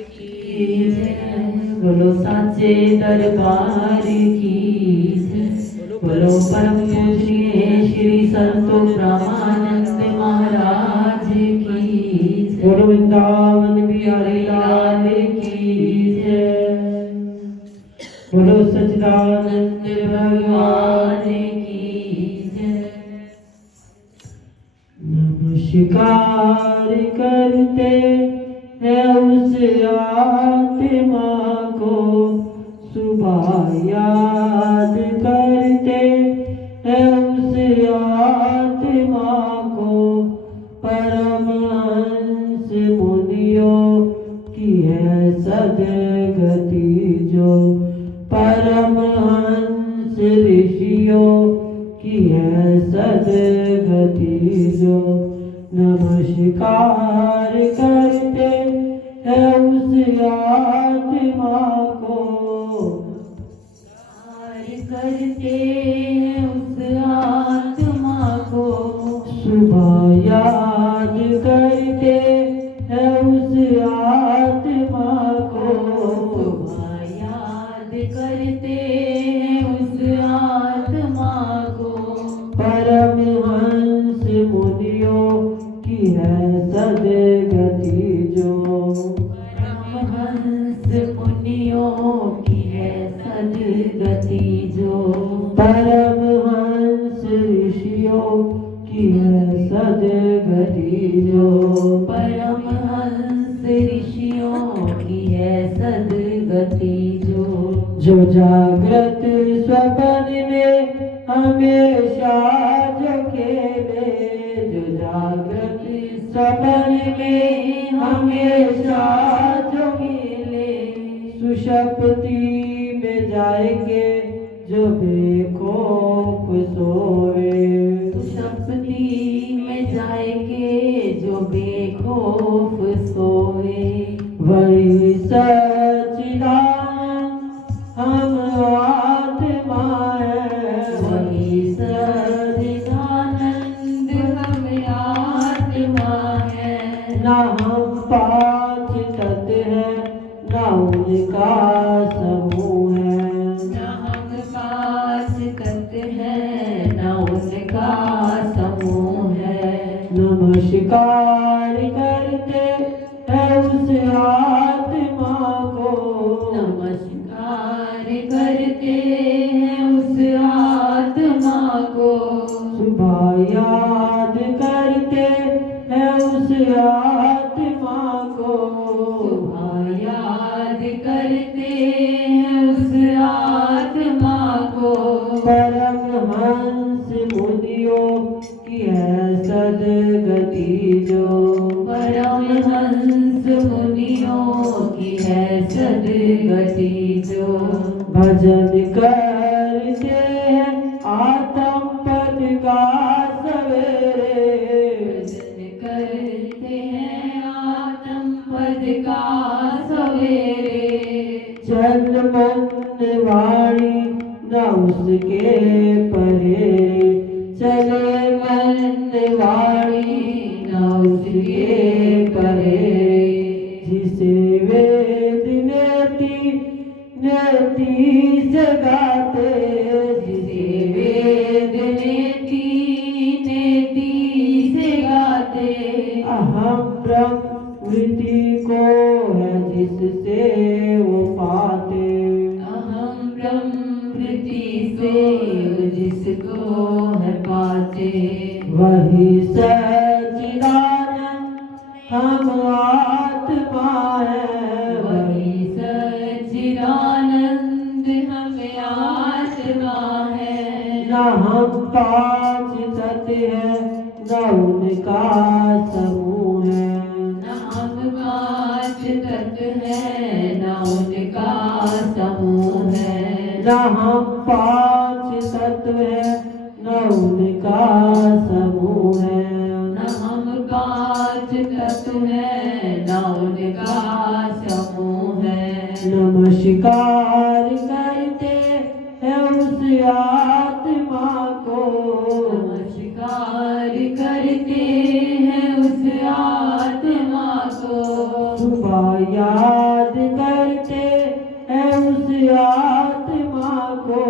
की जय, बोलो साचे दरबार की जय, बोलो परम पूजनीय श्री संतो ब्रह्मानंद महाराज की जय, बोलो वृंदावन बिहारी लाल की जय, बोलो सच्चिदानंद भगवान की जय। नमस्कार करते है उस आत्मा को, सुबह याद करते है उस आत्मा को, परमहंस मुनियों की है सदगति जो, परमहंस ऋषियों की है सदगति जो। नमस्कार करते है उस आत्मा को, करते हैं उस आत्मा को, सुबह याद करते हैं उस आत्मा को, सुबह याद करते हैं उस आत्मा को, परमहंस मुनियों की है सदगति जो, परमहंस मुनियों की है सदगति जो, परमहंस ऋषियों की है सदगति जो, परमहंस ऋषियों की है सदगति जो। जो जागृत स्वप्न में हमेशा जो खेले, जो जागृत स्वप्न में हमेशा जो खेले, सुषुप्ति में जाएंगे जो बेखौफ सोए, सुषुप्ति में जाएंगे जो बेखौफ सोए, वही सच्चिदानंद हम आत्मा है, वही सच्चिदानंद हम आत्मा है। ना हम पांच तत्व हैं, ना उनका समूह है, ना हम पांच तत्व हैं, ना उनका समूह है। नमस्कार करते हैं उस आत्मा को, नमस्कार करते हैं उस आत्मा को, सुबह याद करते हैं उस आत्मा को, सुबह याद करते हैं उस आत्मा को, परमहंस मुनियों की है सदगति जो, परमहंस मुनियों की है सदगति जो। भजन करते हैं आत्म पद का सवेरे, भजन करते हैं आत्म पद का सवेरे, चल मन वाणी न उसके परे, चले मन वाणी न उसके परे, जिसे वेद नेति जगाते, जिसे वेद नेति से गाते, अहम ब्रह्मवृत्ति को है जिससे वो पाते, अहम ब्रह्मवृत्ति से जिसको है पाते, वही सच्चिदानंद हम आत्मा है, वही सच्चिदानंद हम आत्मा है। न हम पांच तत्व हैं, न उनका समूह है, न हम पांच तत्व हैं, न उनका समूह है, न हम पांच तत्व हैं, न उनका समूह है, न हम पांच तत्व हैं, न उनका समूह है। नमस्कार करते हैं उस आत्मा को, नमस्कार करते हैं उस आत्मा को, सुबह याद याद करते हैं उस आत्मा को,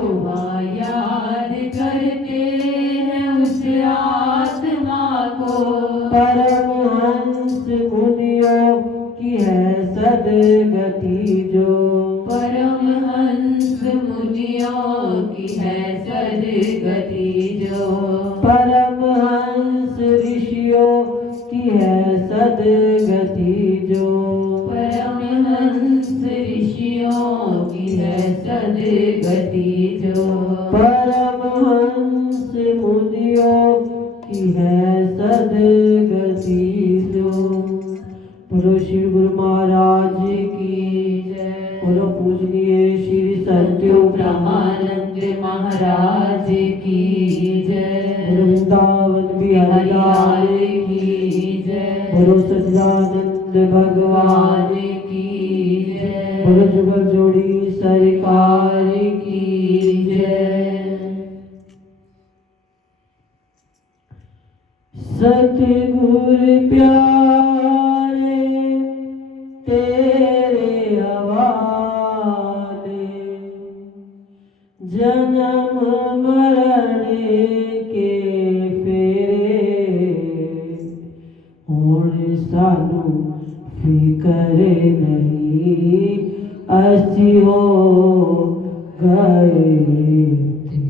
सुबह याद करते हैं उस आत्मा को। परमहंस मुनियों की है सदगति जो, परमहंस मुनियों की है सदगति जो। परमहंस ऋषियों की है सदगति जो, परमहंस ऋषियों की है सदगति जो। परमहंस मुनियों की है सदगति जो। बोलो श्री गुरु महाराज की जय। बोलो पूजनीय श्री सत्यो ब्रह्मानंद महाराज की जय। बोलो वृंदावन बिहारी लाल की जय। बोलो सच्चिदानंद भगवान की जय। बोलो जुगल जोड़ी सरकार की जय। सतगुरु प्यारे तेरे हवाले, जन्म मरण के फेरे, हुण सानू फिकर नहीं असी हो गए थे।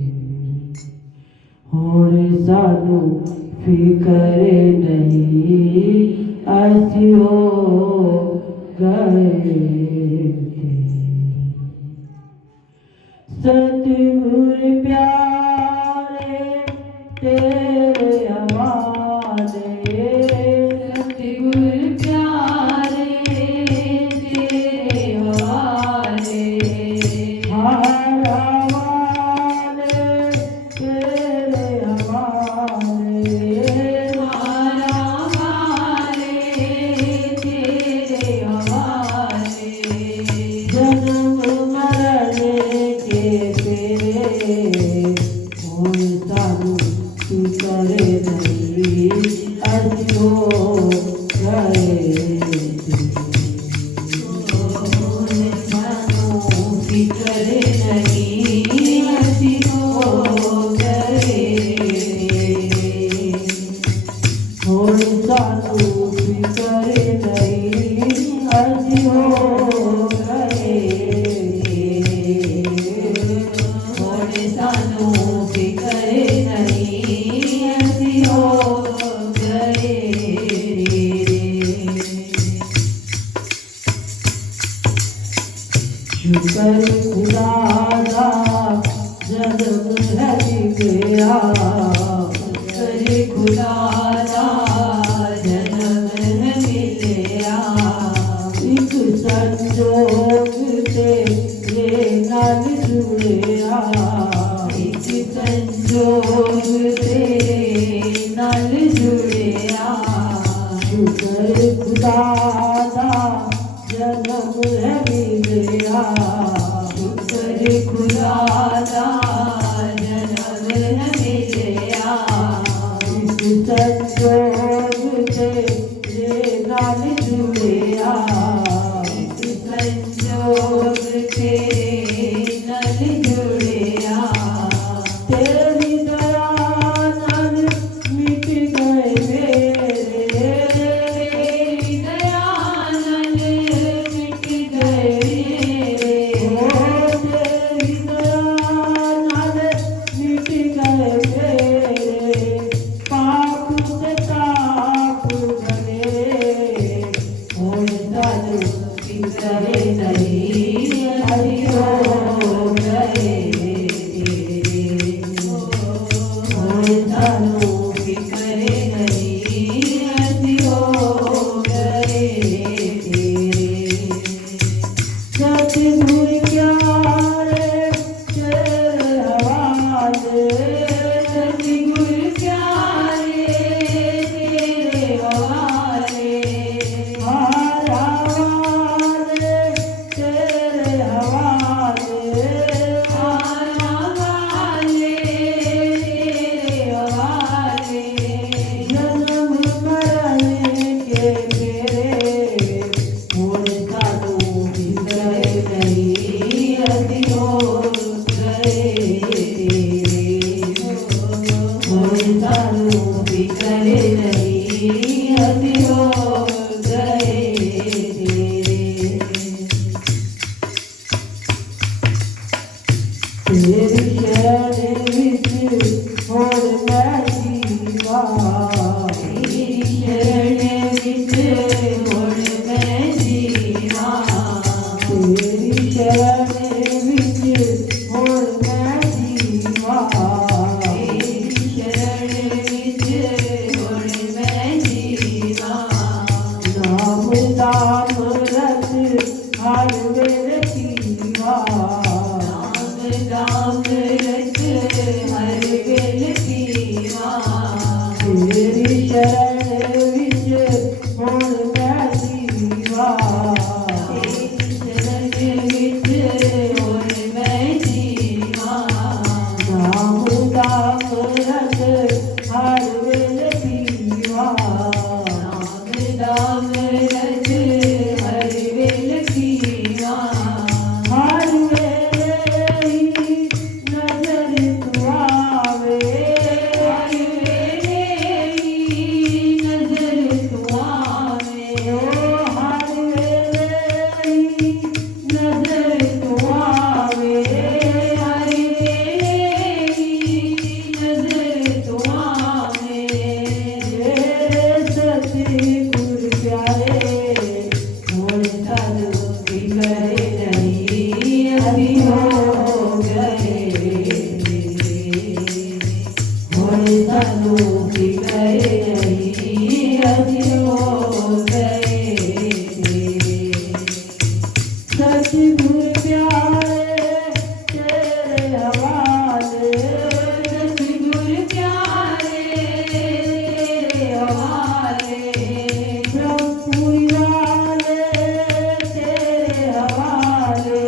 हुण सानू फिकर नहीं असी हो गए थे। सतगुरु प्यारे तेरे हवाले, सतगुरु प्यारे तेरे हवाले। हर हवाले तेरे हवाले, हमारा हवाले तेरे हवाले। जन्म मरण के फेरे, हुण सानू फिकर नहीं असी हो गए थे। फिकर नहीं असी हो गए। हुण सानू फिकर नहीं असी हो गए थे। हुण सानू फिकर नहीं असी हो गए। शुक्र खुदा दा जन्म है गया, शुक्र खुदा दा जन्म है मिलिया। एक संजोग तेरे नाल जुड़िया, एक संजोग तेरे नाल जुड़िया। शुक्र खुदा दा जन्म है मिलिया, शुक्र खुदा दा जन्म है मिलिया। एक संजोग तेरे नाल जुड़िया, एक संजोग तेरे नाल जुड़िया। तेरी दया नाल मिट गए मेरे, तेरी दया नाल मिट गए मेरे। ओ तेरी दया नाल मिट गए मेरे, पाप से ताप गए। हुण सानू फिकर नहीं असी हो गए। हुण सानू फिकर नहीं असी हो गए। सतगुरु प्यारे तेरे हवाले, सतगुरु प्यारे तेरे हवाले। हर हवाले तेरे हर वेले पीवा नाम दाम रस हर वेल पीवा तेरी शरण विच होण मैं जीवा तेरी शरण विच होण मैं जीवा नाम दाम रस हर वेले पीवा नाम दाम रस हर वेल पीवा हर वेले ही नजर तू आवे हर वेले ही नजर तू आवे ओ हर वेले ही नजर तू आवे हर वेले ही नजर तू आवे तेरे सतगुर प्यारे मोर तन बिगड़े नहीं अभी हो गए मोर तन बिगड़े नहीं अभी हो गए सतगुर प्यारे तेरे हवाले सतगुर प्यारे तेरे हवाले ब्रह्मपुरी वाले तेरे हवाले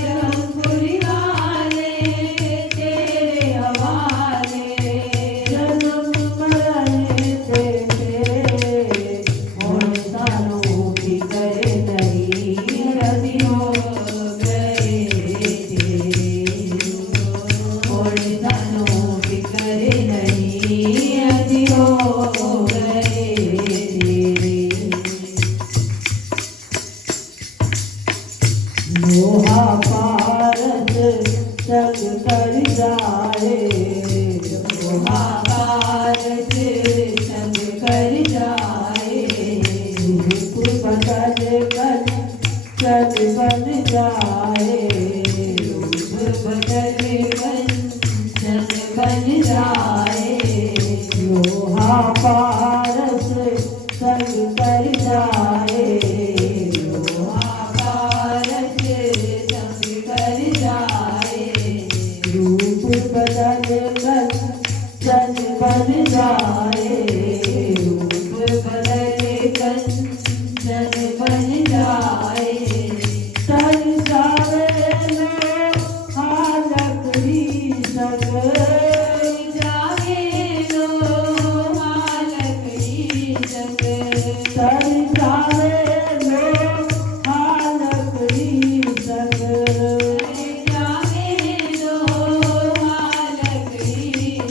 ब्रह्मपुरी वाले तेरे हवाले जन्म मरण तेरे और सालों की करे नहीं रवि हो गए और सालों की करे नहीं रवि हो गए लोहा पारस संग कर जाए महाभारत संग कर जाए रूप बदल कर चल बन जाए रूप बदल बन बन जाए लोहा पारस संग कर जाए महाभारत संग कर जाए रूप बदल कर चल बन जाए रूप बदल जन बन जाए तर जावे लो हालकड़ी सग जावे लो हालकड़ी संग तर जावे लो हालकड़ी सग जावे लो हालकड़ी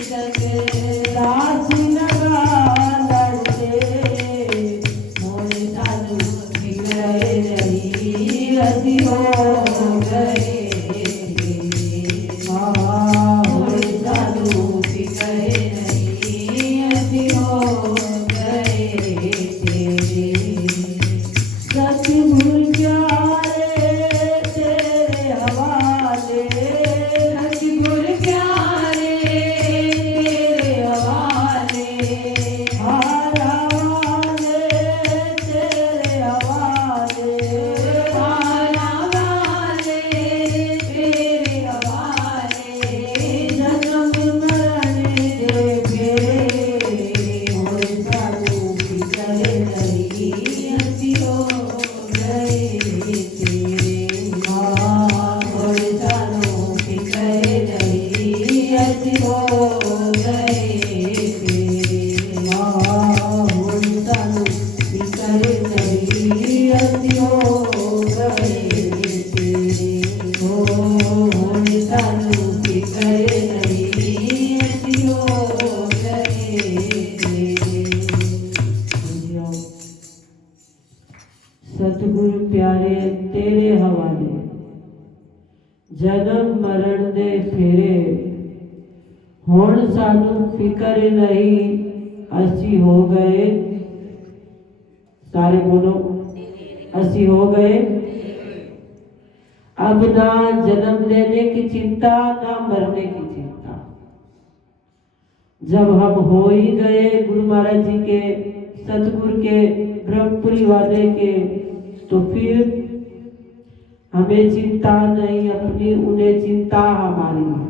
संग दास लगा लड़के मोर साधु बिगड़े नहीं रति हो गए मोर साधु बिगड़े नहीं रति हो गए सतगुर प्यारे तेरे हवाले सतगुर प्यारे तेरे हवाले हारा वाले तेरे हवाले हारा वाले तेरे हवाले जन्म मरण दे फेरे मोर साधु बिगड़े नहीं हंसी हो गए मोर साधु बिगड़े नहीं हंसी हो गए मोर साधु बिगड़े नहीं हंसी हो गए मोर साधु बिगड़े नहीं हंसी हो गए सतगुर प्यारे तेरे हवाले जन्म मरण दे फेरे हुण सानू फिकर नहीं असी हो गए सारे बोलो असी हो गए अब ना जन्म लेने की चिंता ना मरने की चिंता जब हम हो ही गए गुरु महाराज जी के सतगुरु के ब्रह्मपुरी वाले के तो फिर हमें चिंता नहीं अपनी, उन्हें चिंता हमारी है।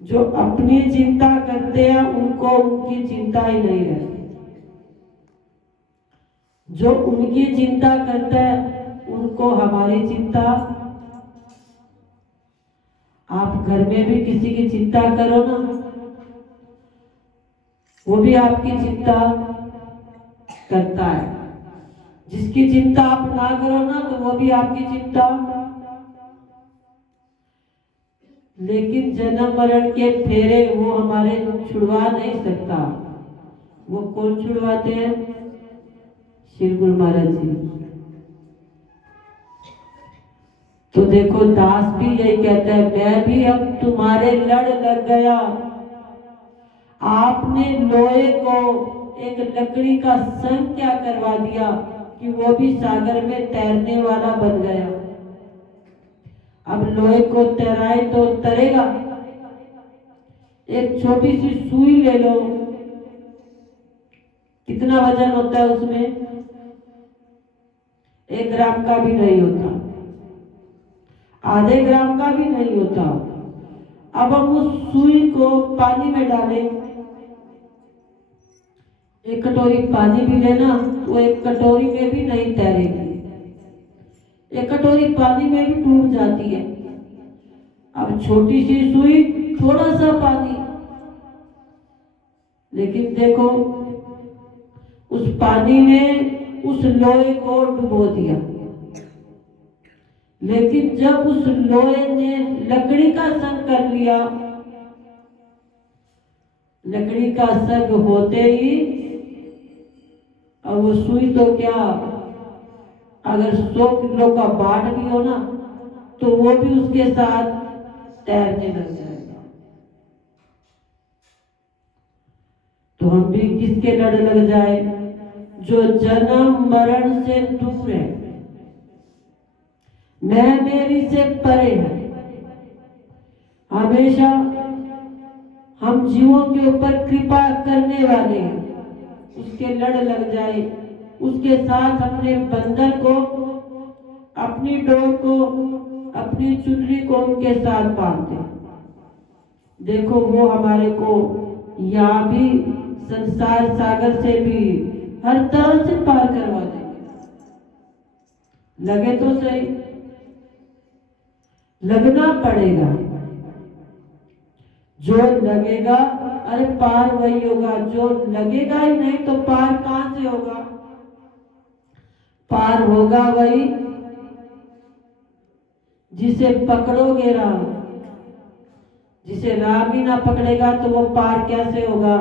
जो अपनी चिंता करते हैं उनको उनकी चिंता ही नहीं रहती। जो उनकी चिंता करता है उनको हमारी चिंता। आप घर में भी किसी की चिंता करो ना, वो भी आपकी चिंता करता है। जिसकी चिंता आप ना करो ना तो वो भी आपकी चिंता। लेकिन जन्म मरण के फेरे वो हमारे छुड़वा नहीं सकता। वो कौन छुड़वाते हैं? श्री गुरु महाराज जी। तो देखो दास भी यही कहता है, मैं भी अब तुम्हारे लड़ लग गया। आपने लोहे को एक लकड़ी का संग क्या करवा दिया कि वो भी सागर में तैरने वाला बन गया। अब लोहे को तैराए तो तरेगा। एक छोटी सी सुई ले लो, कितना वजन होता है उसमें? 1 ग्राम का भी नहीं होता, आधे ग्राम का भी नहीं होता। अब हम उस सुई को पानी में डालें, 1 कटोरी पानी भी लेना, वो 1 कटोरी में भी नहीं तैरेगी। 1 कटोरी पानी में भी डूब जाती है। अब छोटी सी सुई, थोड़ा सा पानी, लेकिन देखो उस पानी में उस लोहे को डुबो दिया। लेकिन जब उस लोहे ने लकड़ी का संग कर लिया, लकड़ी का संग होते ही अब वो सुई तो क्या, अगर 100 किलो का बाट भी हो ना तो वो भी उसके साथ तैरने लग जाएगा। तो हम भी किसके लड़ लग जाए? जो जन्म मरण से दूर है, मैं मेरी से परे है। हमेशा हम जीवों के ऊपर कृपा करने वाले हैं, उसके लड़ लग जाए, उसके साथ अपने बंधन को, अपनी डोर को, अपनी चुनरी को उनके साथ बांध दे। देखो वो हमारे को यहाँ भी संसार सागर से भी हर तरह से पार करवा देंगे। लगे तो सही, लगना पड़ेगा। जो लगेगा, अरे पार वही होगा। जो लगेगा ही नहीं तो पार कहां से होगा? पार होगा वही जिसे पकड़ोगे राम। जिसे राम ही ना पकड़ेगा तो वो पार कैसे होगा?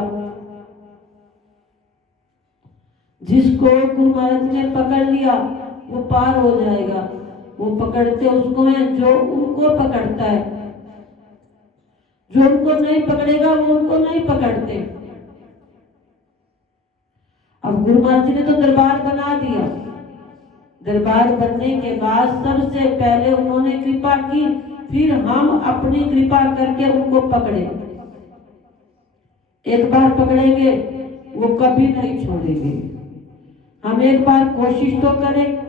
जिसको गुरु महाराज ने पकड़ लिया वो पार हो जाएगा। वो पकड़ते उसको है जो उनको पकड़ता है, जो उनको नहीं पकड़ेगा वो उनको नहीं पकड़ते। अब गुरु महाराज ने तो दरबार बना दिया। दरबार बनने के बाद सबसे पहले उन्होंने कृपा की, फिर हम अपनी कृपा करके उनको पकड़े। एक बार पकड़ेंगे वो कभी नहीं छोड़ेंगे। हम एक बार कोशिश तो करें।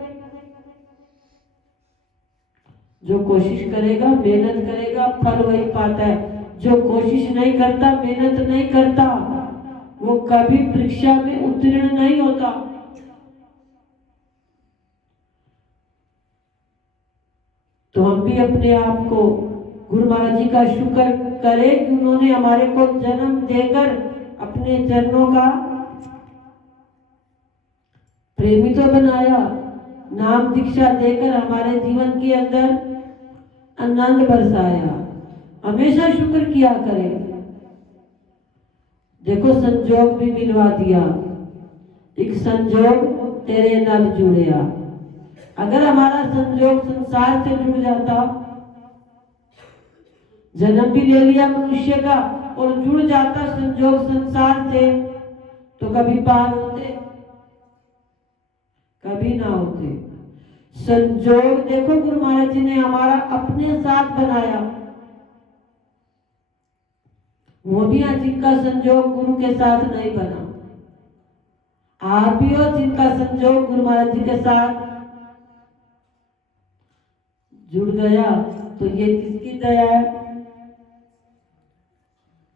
जो कोशिश करेगा, मेहनत करेगा, फल वही पाता है। जो कोशिश नहीं करता, मेहनत नहीं करता, वो कभी परीक्षा में उत्तीर्ण नहीं होता। तो हम भी अपने आप को गुरु महाराज जी का शुक्र करें कि उन्होंने हमारे को जन्म देकर अपने चरणों का प्रेमी तो बनाया, नाम दीक्षा देकर हमारे जीवन के अंदर आनंद बरसाया। हमेशा शुक्र किया करें। देखो संजोग भी मिलवा दिया, एक संजोग तेरे नाल जुड़िया। अगर हमारा संजोग संसार से जुड़ जाता, जन्म भी ले लिया मनुष्य का और जुड़ जाता संजोग संसार से, तो कभी पार होते? कभी ना होते। संजोग देखो गुरु महाराज जी ने हमारा अपने साथ बनाया। वो भी हैं जिनका संजोग गुरु के साथ नहीं बना। आप भी हो जिनका संजोग गुरु महाराज जी के साथ जुड़ गया तो ये किसकी दया है?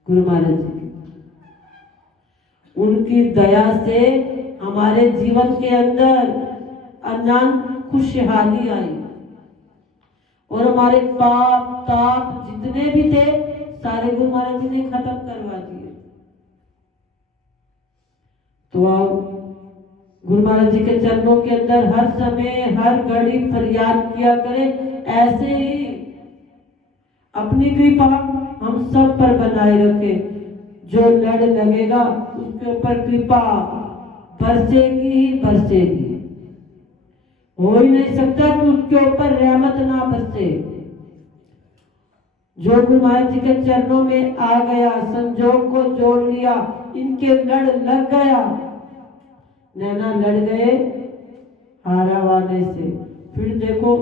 गुरु महाराज जी की। उनकी दया से हमारे जीवन के अंदर अनंत खुशहाली आई और हमारे पाप ताप जितने भी थे सारे गुरु महाराज जी ने खत्म करवा दिए। तो आप गुरु महाराज जी के चरणों के अंदर हर समय हर घड़ी फरियाद किया करें, ऐसे ही अपनी कृपा हम सब पर बनाए रखे। जो लड़ लगेगा उसके ऊपर कृपा बरसेगी ही बरसेगी। हो ही नहीं सकता कि उसके ऊपर रहमत ना बरसे। जो गुरु महाराज जी के चरणों में आ गया, संजोग को जोड़ लिया, इनके लड़ लग गया, नैना लड़ गए हारा वाले से। फिर देखो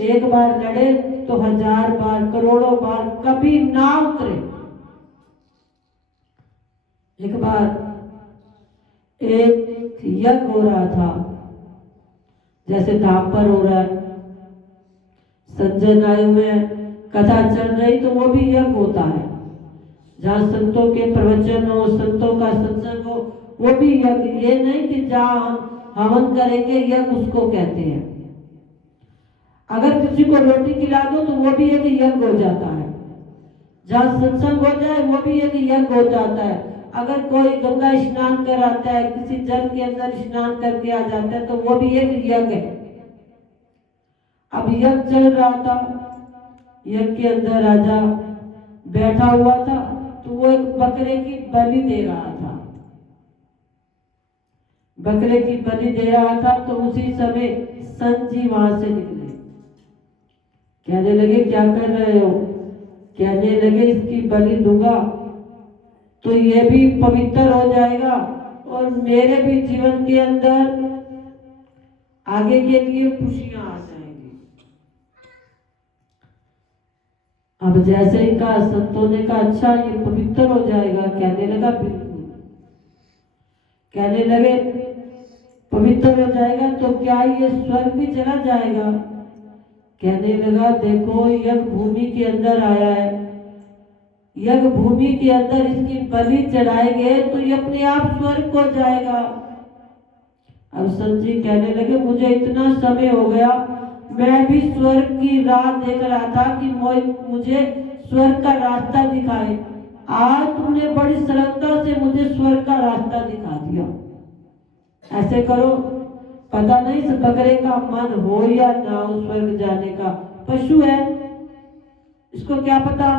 एक बार लड़े तो 1000 बार करोड़ों बार कभी ना उतरे। एक बार एक यज्ञ हो रहा था, जैसे धाम पर हो रहा है, सज्जन आए हुए हैं, कथा चल रही तो वो भी यज्ञ होता है। जहाँ संतों के प्रवचन हो, संतों का सत्संग हो, वो भी यज्ञ। ये नहीं कि जहाँ हम हवन करेंगे यज्ञ उसको कहते हैं। अगर किसी को रोटी खिला दो तो वो भी एक यज्ञ हो जाता है। जहाँ सत्संग हो जाए वो भी एक यज्ञ हो जाता है। अगर कोई गंगा स्नान कर आता है, किसी जल के अंदर स्नान करके आ जाता है तो वो भी एक यज्ञ है। अब यज्ञ चल रहा था, यज्ञ के अंदर राजा बैठा हुआ था तो वो एक बकरे की बलि दे रहा था। बकरे की बलि दे रहा था तो उसी समय संत जी वहां से निकले। कहने लगे क्या कर रहे हो? कहने लगे इसकी बलि दूंगा तो ये भी पवित्र हो जाएगा और मेरे भी जीवन के अंदर आगे के लिए खुशियां आ जाएंगी। अब जैसे ही कहा, संतों ने कहा अच्छा ये पवित्र हो जाएगा। कहने लगा बिल्कुल। कहने लगे पवित्र हो जाएगा तो क्या ये स्वर्ग भी चला जाएगा? कहने लगा देखो यज्ञ भूमि के अंदर आया है, यज्ञ भूमि के अंदर इसकी बलि चढ़ाएंगे तो ये अपने आप स्वर्ग को जाएगा। अब संत जी कहने लगे मुझे इतना समय हो गया, मैं भी स्वर्ग की राह देख रहा था कि मुझे स्वर्ग का रास्ता दिखाए। आज तुमने बड़ी सरलता से मुझे स्वर्ग का रास्ता दिखा दिया। ऐसे करो, पता नहीं इस बकरे का मन हो या ना हो स्वर्ग जाने का, पशु है, इसको क्या पता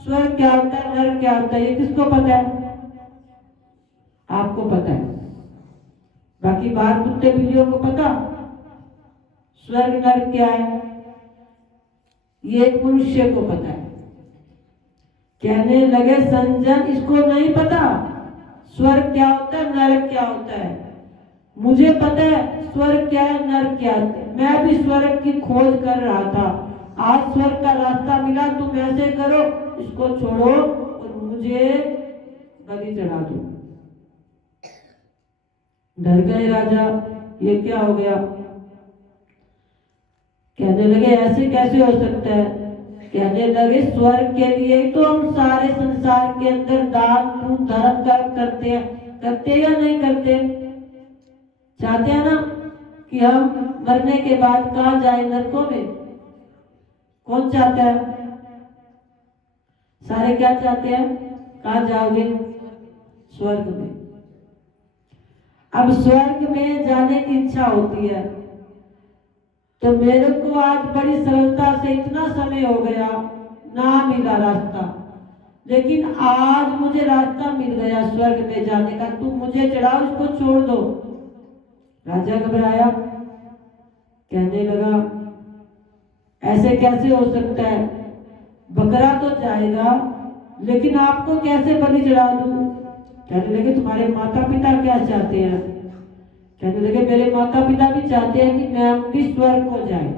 स्वर्ग क्या होता है, नरक क्या होता है, ये किसको पता है? आपको पता है। बाकी बाहर कुत्ते बिल्लियों को पता स्वर्ग नरक क्या है? ये एक मनुष्य को पता है। कहने लगे संजन इसको नहीं पता स्वर्ग क्या होता है, नरक क्या होता है। मुझे पता है स्वर्ग क्या है, नरक क्या है। मैं भी स्वर्ग की खोज कर रहा था, आज स्वर्ग का रास्ता मिला। तुम ऐसे करो, इसको छोड़ो और मुझे बलि चढ़ा दो। डर गए राजा, ये क्या हो गया? कहने लगे ऐसे कैसे हो सकता है? कहने लगे स्वर्ग के लिए ही तो हम सारे संसार के अंदर दान पुण्य धर्म कर्म करते हैं, करते या नहीं करते? चाहते हैं ना कि हम मरने के बाद कहाँ जाए, नरकों में? कौन चाहता है? सारे क्या चाहते हैं? कहाँ जाओगे? स्वर्ग में। अब स्वर्ग में जाने की इच्छा होती है तो मेरे को आज बड़ी सरलता से इतना समय हो गया ना मिला रास्ता, लेकिन आज मुझे रास्ता मिल गया स्वर्ग में जाने का। तुम मुझे चढ़ाओ, इसको छोड़ दो। राजा घबराया, कहने लगा ऐसे कैसे हो सकता है? बकरा तो जाएगा लेकिन आपको कैसे बलि चढ़ा दूं? कहने लगे तुम्हारे माता पिता क्या चाहते हैं? कहने लगे मेरे माता पिता भी चाहते हैं कि मैं भी स्वर्ग को जाए।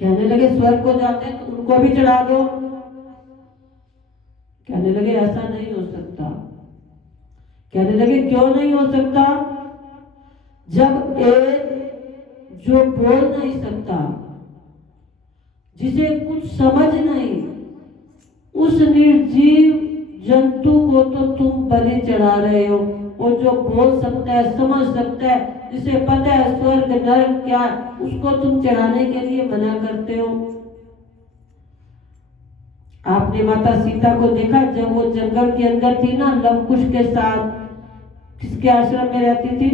कहने लगे स्वर्ग को जाते हैं तो उनको भी चढ़ा दो। कहने लगे ऐसा नहीं हो सकता। कहने लगे क्यों नहीं हो सकता? जब एक जो बोल नहीं सकता, जिसे कुछ समझ नहीं, उस निर्जीव जंतु को तो तुम बलि चढ़ा रहे हो। वो जो बोल सकता है, समझ सकता है, जिसे पता है स्वर्ग नरक क्या, उसको तुम चढ़ाने के लिए मना करते हो। आपने माता सीता को देखा जब वो जंगल के अंदर थी ना, लवकुश के साथ, किसके आश्रम में रहती थी?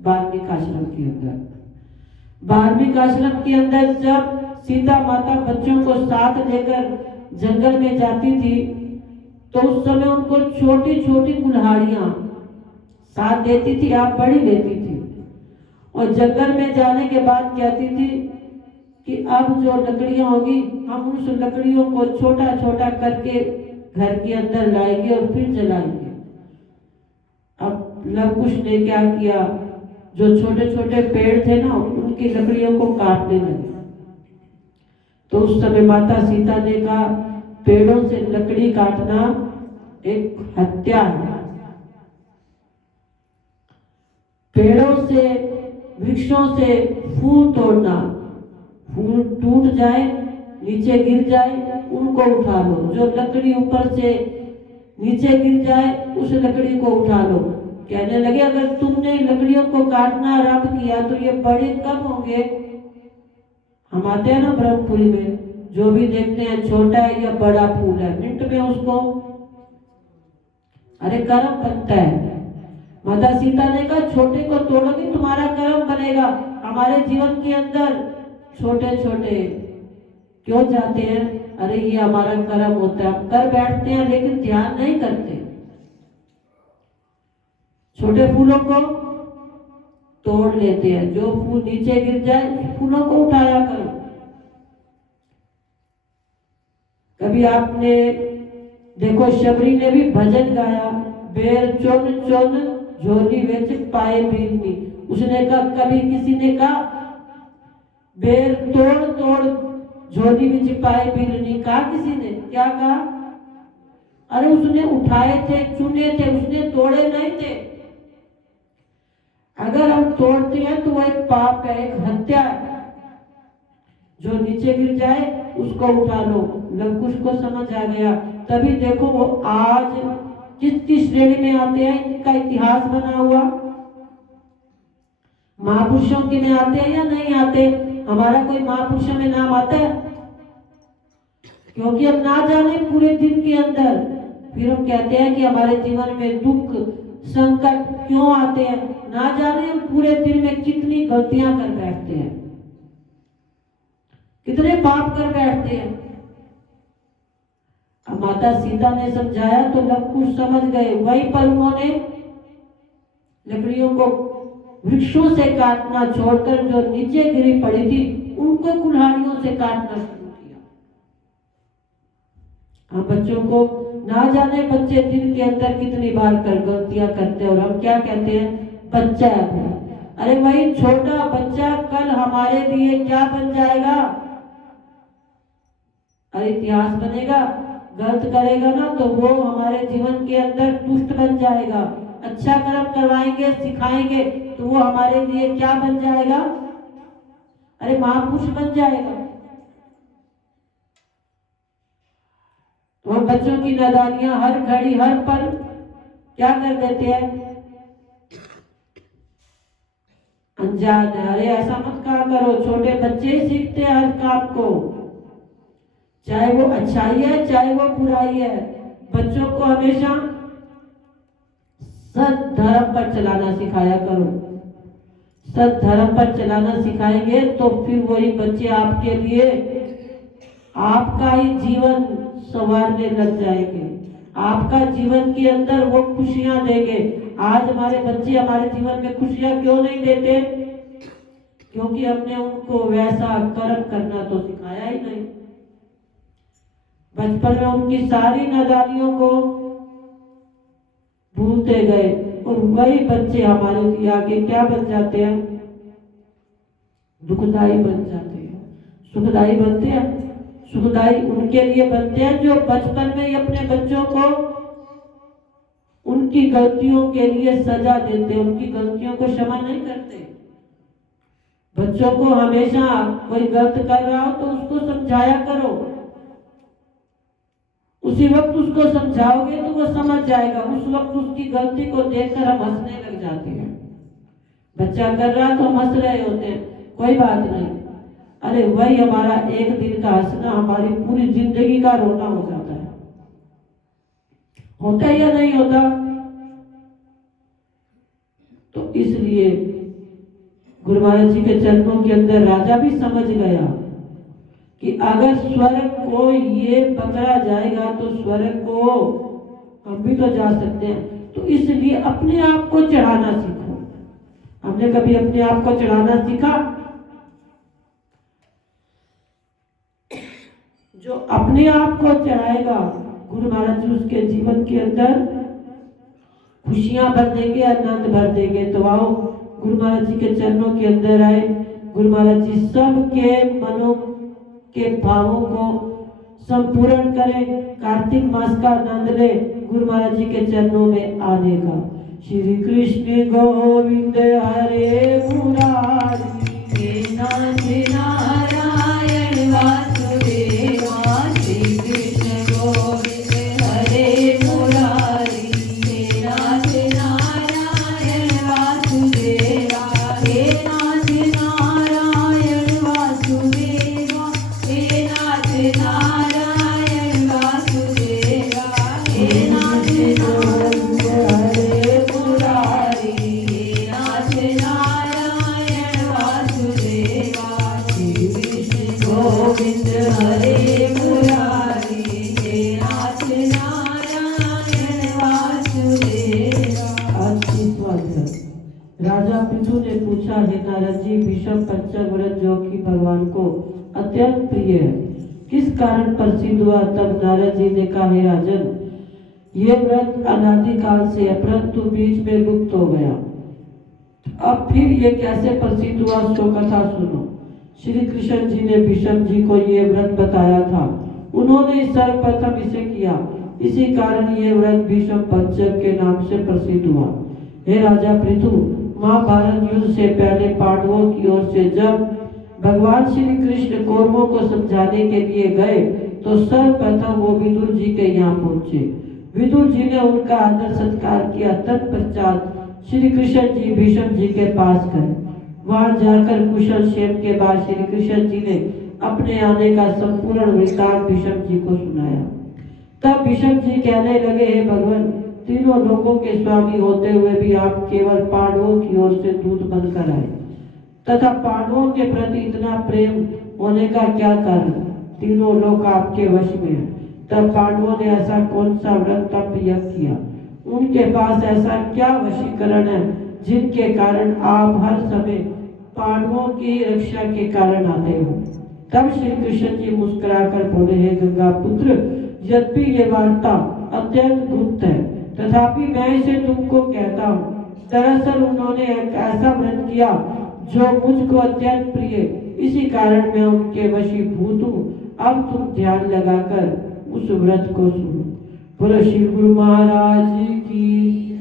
वाल्मीकि आश्रम के अंदर। वाल्मीकि आश्रम के अंदर जब सीता माता बच्चों को साथ लेकर जंगल में जाती थी, तो उस समय उनको छोटी छोटी कुल्हाड़ियां साथ देती थी, आप बड़ी लेती थी, और जंगल में जाने के बाद कहती थी कि अब जो लकड़ियां होगी हम उस लकड़ियों को छोटा छोटा करके घर के अंदर लाएंगे और फिर जलाएंगे। अब लवकुश ने क्या किया, जो छोटे छोटे पेड़ थे ना, उनकी लकड़ियों को काटने लगे। तो उस समय माता सीता ने कहा, पेड़ों से लकड़ी काटना एक हत्या है। पेड़ों से, वृक्षों से फूल तोड़ना, फूल टूट जाए, नीचे गिर जाए, उनको उठा लो। जो लकड़ी ऊपर से नीचे गिर जाए, उस लकड़ी को उठा लो। कहने लगे, अगर तुमने लकड़ियों को काटना आरंभ किया तो ये बड़े कब होंगे? हम आते हैं ना ब्रह्मपुरी में, जो भी देखते हैं छोटा है या बड़ा फूल है, मिनट में उसको अरे कर्म बनता है। माता सीता ने कहा, छोटे को तोड़ोगे तुम्हारा कर्म बनेगा। हमारे जीवन के अंदर छोटे छोटे क्यों जाते हैं? अरे ये हमारा कर्म होता है, हम कर बैठते हैं लेकिन ध्यान नहीं करते। छोटे फूलों को तोड़ लेते हैं, जो फूल नीचे गिर जाए फूलों को उठाया करो। कभी आपने देखो, शबरी ने भी भजन गाया, बेर चुन चुन झोली विच पाए बीरनी। उसने कहा, कभी किसी ने कहा बेर तोड़ तोड़ झोली विच पाए बीरनी, कहा किसी ने? क्या कहा? अरे उसने उठाए थे, चुने थे, उसने तोड़े नहीं थे। अगर हम तोड़ते हैं तो वह एक पाप है, एक हत्या है। जो नीचे गिर जाए उसको उठा लो। लवकुश को समझ आ गया, तभी देखो वो आज किसकी श्रेणी में आते हैं, इनका इतिहास बना हुआ। महापुरुषों के में आते हैं या नहीं आते? हमारा कोई महापुरुषों में नाम आता है? क्योंकि हम ना जाने पूरे दिन के अंदर, फिर हम कहते हैं कि हमारे जीवन में दुख संकट क्यों आते हैं, ना जाने हम पूरे दिन में कितनी गलतियां कर बैठते हैं, कितने पाप कर बैठते हैं। अब माता सीता ने समझाया तो लवकुश समझ गए। वहीं पर उन्होंने लकड़ियों को वृक्षों से काटना छोड़कर जो नीचे गिरी पड़ी थी उनको कुल्हाड़ियों से काटना शुरू किया। हम बच्चों को ना जाने, बच्चे दिन के अंदर कितनी बार कर गलतियां करते हैं, और हम क्या कहते हैं? बच्चा है। अरे वही छोटा बच्चा कल हमारे लिए क्या बन जाएगा? अरे इतिहास बनेगा। गलत करेगा ना तो वो हमारे जीवन के अंदर दुष्ट बन जाएगा। अच्छा कर्म करवाएंगे, सिखाएंगे तो वो हमारे लिए क्या बन जाएगा? अरे महापुरुष बन जाएगा। तो हम बच्चों की नादानियां हर घड़ी हर पल क्या कर देते हैं? अनजान है। अरे ऐसा मत कहा करो, छोटे बच्चे ही सीखते हैं हर काम को, चाहे वो अच्छाई है चाहे वो बुराई है। बच्चों को हमेशा सत धर्म पर चलाना सिखाया करो। सत धर्म पर चलाना सिखाएंगे तो फिर वही बच्चे आपके लिए आपका ही जीवन संवारने लग जाएंगे, आपका जीवन के अंदर वो खुशियां देंगे। आज हमारे बच्चे हमारे जीवन में खुशियां क्यों नहीं देते? क्योंकि हमने उनको वैसा कर्म करना तो सिखाया ही नहीं। बचपन में उनकी सारी नादानियों को भूलते गए, और वही बच्चे हमारे लिए आगे क्या बन जाते हैं? दुखदाई बन जाते हैं। सुखदाई बनते हैं? सुखदाई उनके लिए बनते हैं जो बचपन में ही अपने बच्चों को उनकी गलतियों के लिए सजा देते, उनकी गलतियों को क्षमा नहीं करते। बच्चों को हमेशा कोई गलत कर रहा हो तो उसको समझाया करो, उसी वक्त उसको समझाओगे तो वो समझ जाएगा। उस वक्त उसकी गलती को देखकर हम हंसने लग जाते हैं। बच्चा कर रहा तो हम हंस रहे होते हैं, कोई बात नहीं। अरे वही हमारा एक दिन का हंसना हमारी पूरी जिंदगी का रोना हो जाता है। होता या नहीं होता? तो इसलिए गुरु महाराज जी के चरणों के अंदर राजा भी समझ गया कि अगर स्वर्ग को ये पकड़ा जाएगा तो स्वर्ग को हम भी तो जा सकते हैं। तो इसलिए अपने आप को चढ़ाना सीखो। हमने कभी अपने आप को चढ़ाना सीखा? जो अपने आप को चढ़ाएगा गुरु महाराज जी उसके जीवन के अंदर खुशियां भर देंगे, आनंद भर देंगे। तो आओ गुरु महाराज जी के चरणों के अंदर आए। गुरु महाराज जी सबके मनों के भावों को संपूर्ण करें। कार्तिक मास का आनंद ले गुरु महाराज जी के चरणों में आने का। श्री कृष्ण गोविंद हरे मुरारी नाथ नारायण वासुदेवा। श्री कृष्ण गोविंद हरे मुरारी नाथ नारायण वासुदेवा। हे नाथ नारायण वासुदेवा, हे नाथ नारायण वासुदेवा, हे नाथ गोविंद हरे मुरारी नाथ नारायण वासुदेवा। श्री कृष्ण गोविंद हरे मुरारी नाथ नारायण वासुदेवा। अच्छी स्वागत। राजा पृथु ने पूछा, हे नारद जी, भीष्म पंचक व्रत जो कि भगवान को अत्यंत प्रिय है, किस कारण प्रसिद्ध हुआ? तब नारद जी ने कहा, हे राजन, ये व्रत अनादि काल से है, परंतु बीच में लुप्त हो गया। अब फिर ये कैसे प्रसिद्ध हुआ, सो कथा सुनो। श्री कृष्ण जी ने भीष्म जी को ये व्रत बताया था। उन्होंने सर्वप्रथम इसे किया, इसी कारण ये व्रत भीष्म पंचक के नाम से प्रसिद्ध हुआ। हे राजा पृथु, महाभारत युद्ध से पहले पांडवों की ओर से जब भगवान श्री कृष्ण कौरवों को समझाने के लिए गए तो सर्वप्रथम वो विदुर जी के यहाँ पहुंचे। विदुर जी ने उनका आदर सत्कार किया। तत्पश्चात श्री कृष्ण जी भीष्म जी के पास गए। वहां जाकर कुशल क्षेम के बाद श्री कृष्ण जी ने अपने आने का संपूर्ण वृत्तांत भीष्म जी को सुनाया। तब भीष्म जी कहने लगे, हे भगवान, तीनों लोगों के स्वामी होते हुए भी आप केवल पांडवों की ओर से दूत बनकर आए, तथा पांडवों के प्रति इतना प्रेम होने का क्या कारण? तीनों लोग आपके वश में हैं। तब पांडवों ने ऐसा कौन सा व्रत तप यज्ञ किया? उनके पास ऐसा क्या वशीकरण है जिनके कारण आप हर समय पांडवों की रक्षा के कारण आते हो? तब श्री कृष्ण जी मुस्कुराकर बोले, हे गंगा पुत्र, यद्यपि ये वार्ता अत्यंत गुप्त है, तथापि मैं इसे तुमको कहता हूँ। दरअसल उन्होंने एक ऐसा व्रत किया जो मुझको अत्यंत प्रिय, इसी कारण मैं उनके वशीभूत हूँ। अब तुम ध्यान लगाकर उस व्रत को सुनो। बोलो श्री गुरु महाराज की